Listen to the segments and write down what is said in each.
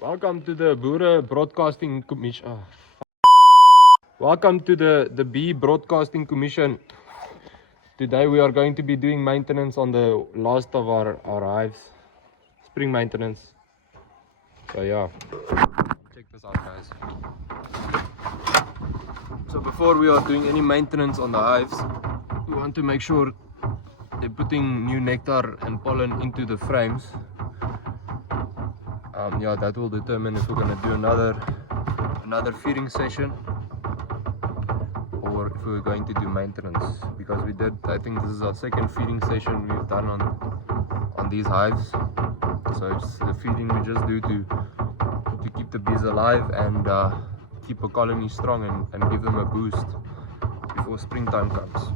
Welcome to the Boere Broadcasting Commission. Welcome to the Bee Broadcasting Commission. Today we are going to be doing maintenance on the last of our hives. Spring maintenance. So yeah, check this out guys. So before we are doing any maintenance on the hives, we want to make sure they're putting new nectar and pollen into the frames. Yeah, that will determine if we're going to do another feeding session or if we're going to do maintenance, because we did, I think this is our second feeding session we've done on these hives. So it's the feeding we just do to keep the bees alive and keep a colony strong and give them a boost before springtime comes.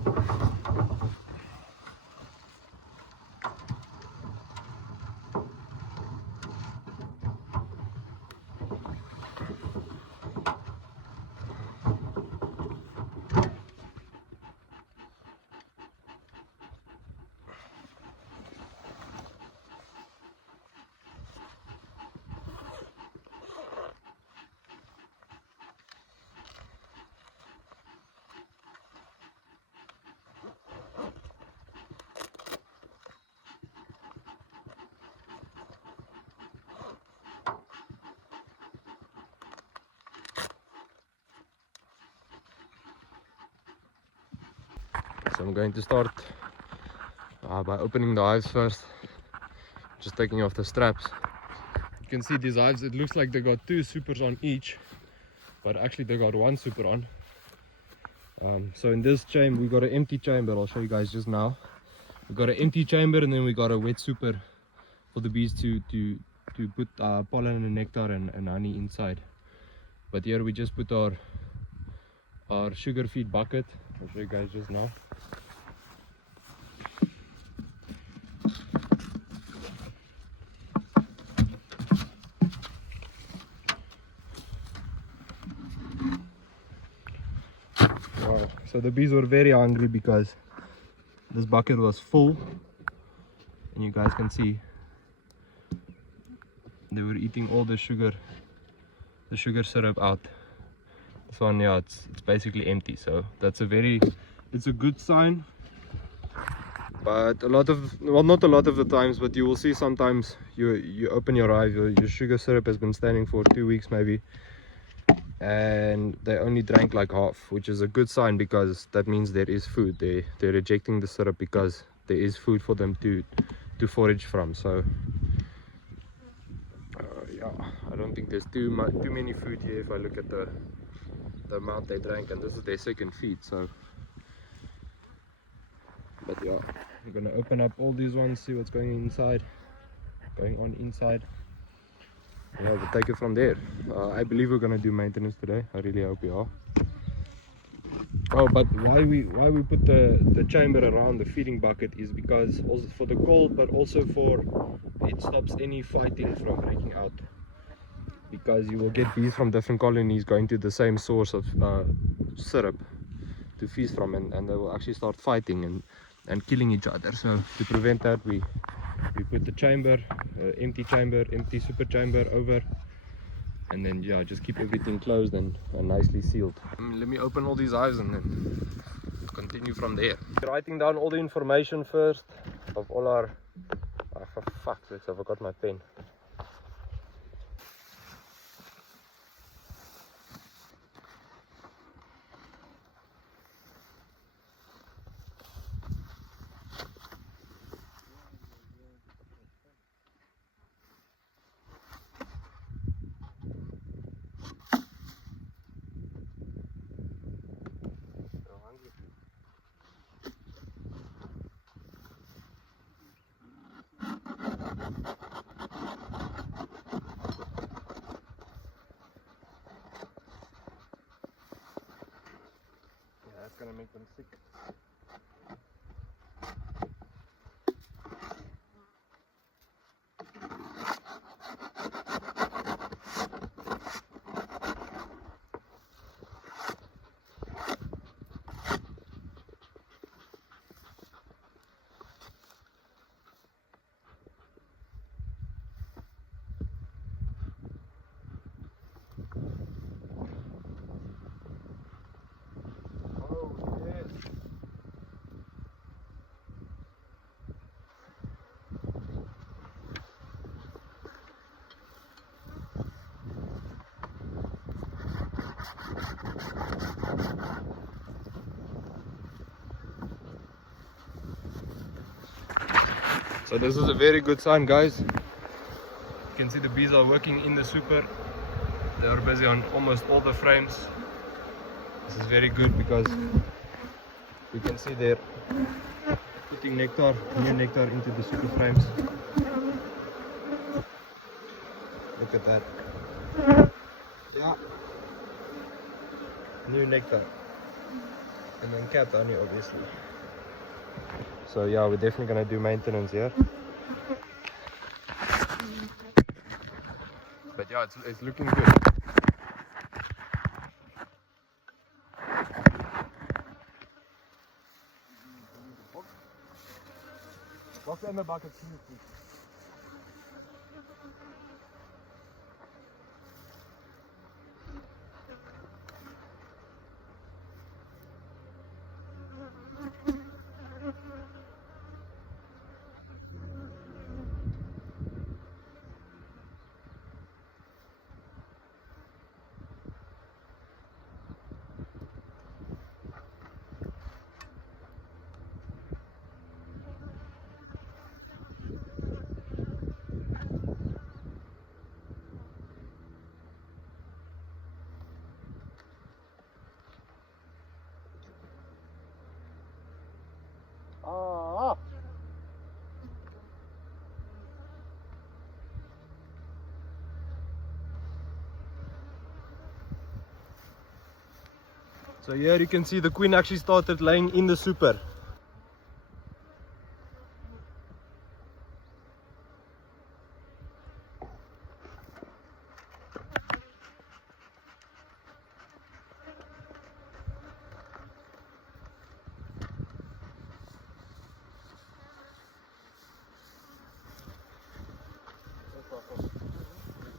So I'm going to start by opening the hives first, just taking off the straps. You can see these hives, it looks like they got two supers on each, but actually they got one super on. So in this chamber we got an empty chamber. I'll show you guys just now. We got an empty chamber and then we got a wet super for the bees to put pollen and nectar and honey inside. But here we just put our sugar feed bucket. I'll show you guys just now. Wow. So the bees were very hungry because this bucket was full, and you guys can see they were eating all the sugar syrup out. This one, yeah, it's basically empty, so that's it's a good sign. But not a lot of the times, but you will see sometimes you open your hive, your sugar syrup has been standing for 2 weeks maybe, and they only drank like half, which is a good sign because that means there is food. They're rejecting the syrup because there is food for them to forage from. So yeah, I don't think there's too many food here if I look at the amount they drank, and this is their second feed. So, but yeah, we're gonna open up all these ones, see what's going on inside. Yeah, we'll take it from there. I believe we're gonna do maintenance today. I really hope we are. Oh, but why we put the chamber around the feeding bucket is because also for the cold, but also for it stops any fighting from breaking out. Because you will get bees from different colonies going to the same source of syrup to feast from, and they will actually start fighting and killing each other. So to prevent that, we put the chamber, empty super chamber over, and then yeah, just keep everything closed and nicely sealed. Let me open all these hives and then continue from there. Writing down all the information first of all our for fuck's sake, I forgot my pen. That's gonna make them sick. So this is a very good sign, guys. You can see the bees are working in the super. They are busy on almost all the frames. This is very good because you can see they're putting nectar, new nectar into the super frames. Look at that. Yeah. New nectar. And then cat honey, obviously. So yeah, we're definitely gonna do maintenance here. But yeah, it's looking good. Wacht in mijn bucket. Ah. So here you can see the queen actually started laying in the super.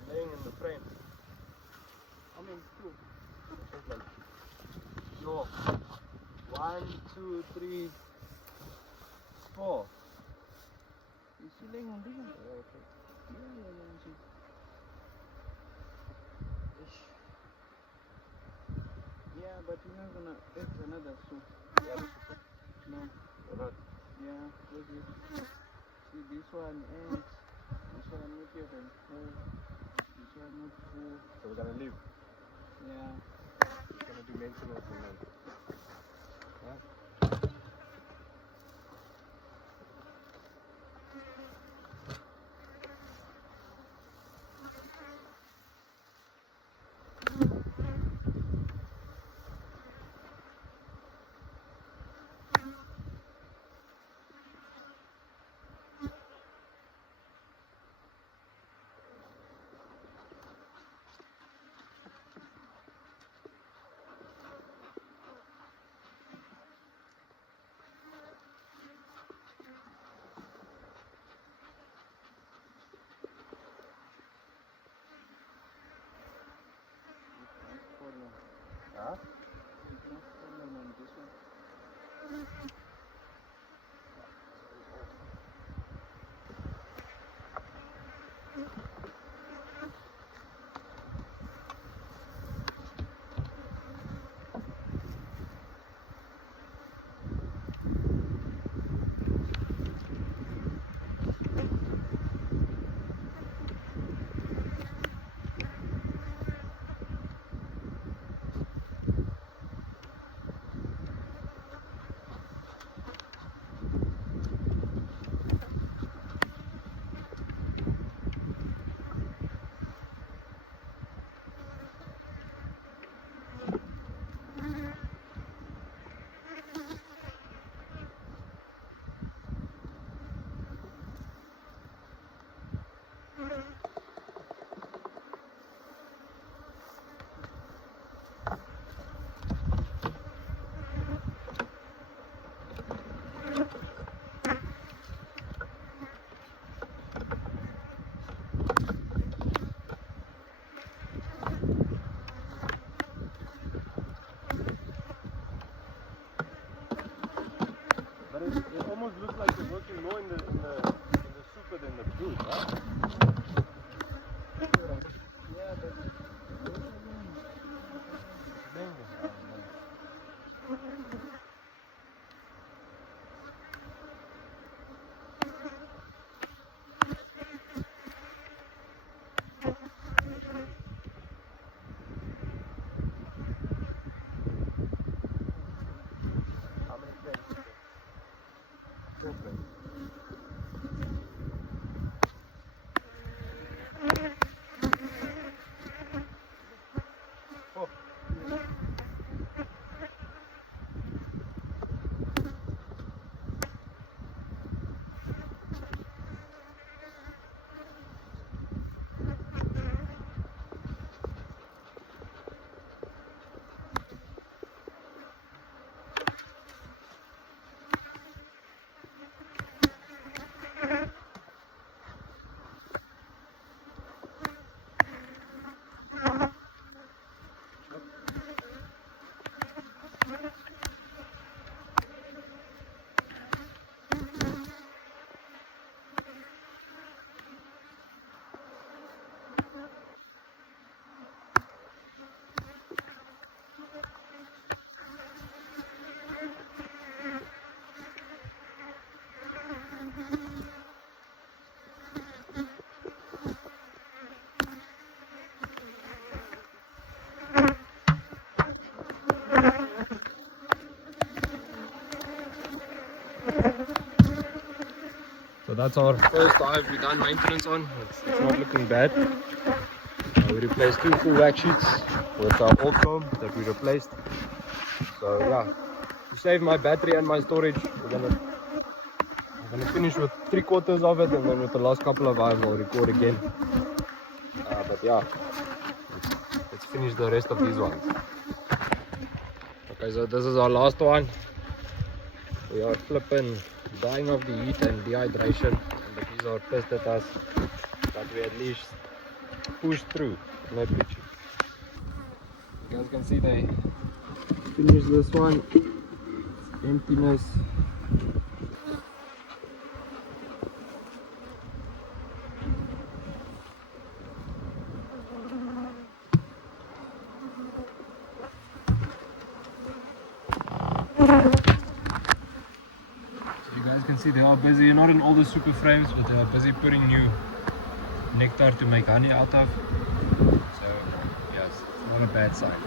Laying in the frame. I mean, two. Sure. 1, 2, 3, 4. Is she laying on this one? Yeah, okay. Yeah. Ish. Yeah, but you're not gonna eat another soup. Yeah, No. alright. Yeah, where's it? See, this one ends. This one not yet and full. This one not full. So we're gonna leave. Yeah. We're gonna do maintenance and then. Yeah. Huh? It's not fallen on this one. So that's our first hive we've done maintenance on. It's not looking bad. We replaced 2 full wax sheets with our old foam that we replaced. So yeah, to save my battery and my storage, we're gonna finish with 3/4 of it, and then with the last couple of hives I'll record again. But yeah, let's finish the rest of these ones. Okay, so this is our last one. We are flipping, dying of the heat and dehydration, and the bees are pissed at us, but we at least pushed through. No preaching. You guys can see they finished this one. Emptiness. You guys can see they are busy, not in all the super frames, but they are busy putting new nectar to make honey out of. So yes, it's not a bad sign.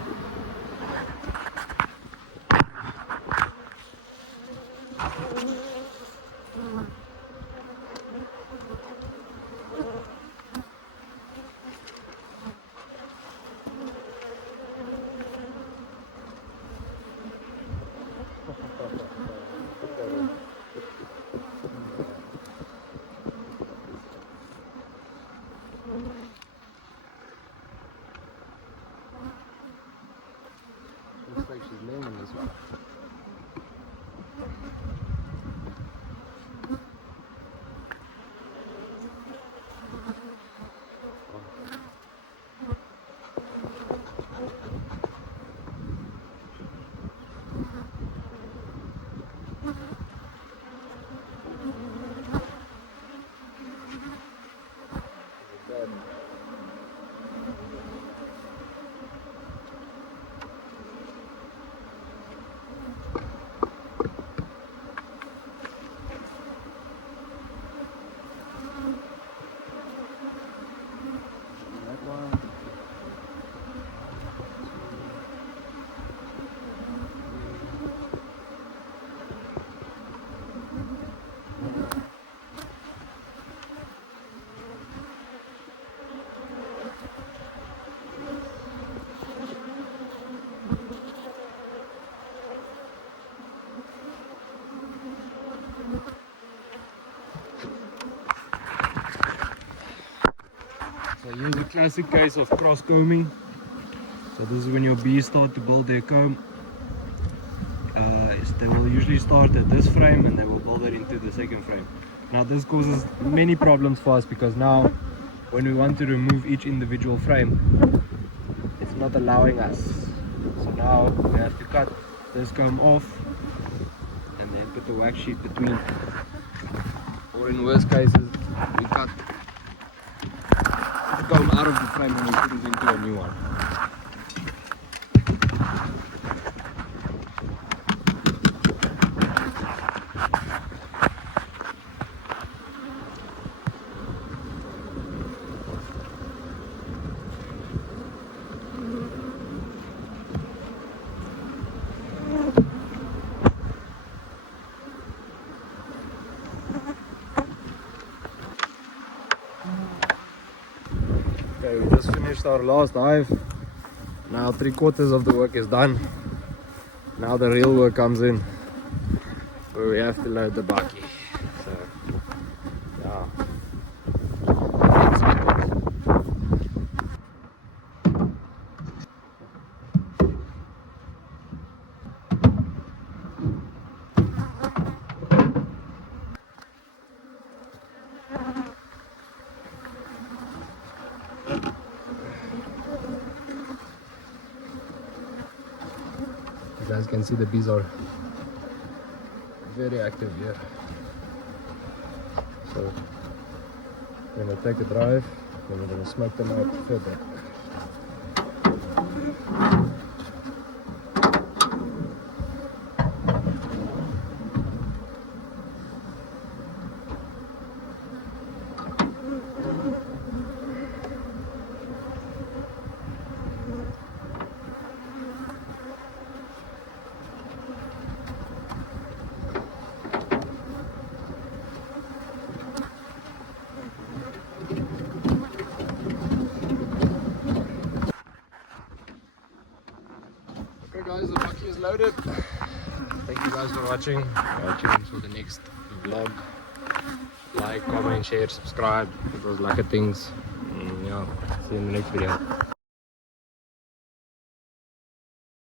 Looks like she's laying in this one. So here's a classic case of cross combing. So this is when your bees start to build their comb. They will usually start at this frame and they will build it into the second frame. Now this causes many problems for us because now when we want to remove each individual frame, it's not allowing us. So now we have to cut this comb off and then put the wax sheet between. Or in worst cases, we cut the comb out of the frame and we put it into a new one. Okay, we just finished our last hive. Now 3/4 of the work is done. Now the real work comes in, where we have to load the bakkie. So, yeah. You guys can see the bees are very active here. So we're going to take a drive and we're going to smoke them out further. guys, the bucky is loaded. Thank you guys for watching. Tune in for the next vlog. Like, comment, share, subscribe. Those like things. Yeah, see you in the next video.